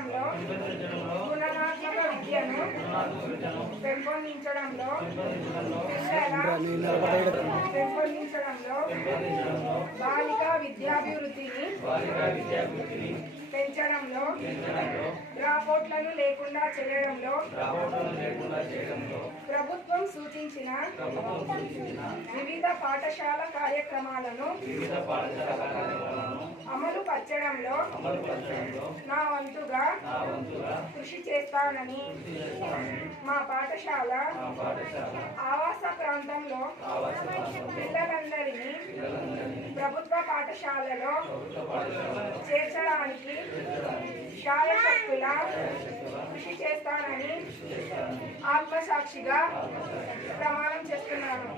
పెంపొందించడంలో గుణాత్మక విద్యను పెంపొందించడంలో పెంపొందించడంలో బాలికా విద్యాభివృద్ధిని పెంచడంలో డ్రాపౌట్లను లేకుండా చేయడంలో ప్రభుత్వం సూచించిన వివిధ పాఠశాల కార్యక్రమాలను అమలు పరచడంలో నా వంతుగా కృషి చేస్తానని మా పాఠశాల ఆవాస ప్రాంతంలో పిల్లలందరినీ ప్రభుత్వ పాఠశాలలో చేర్చడానికి శాయశక్తుల కృషి చేస్తానని ఆత్మసాక్షిగా ప్రమాణం చేస్తున్నాను.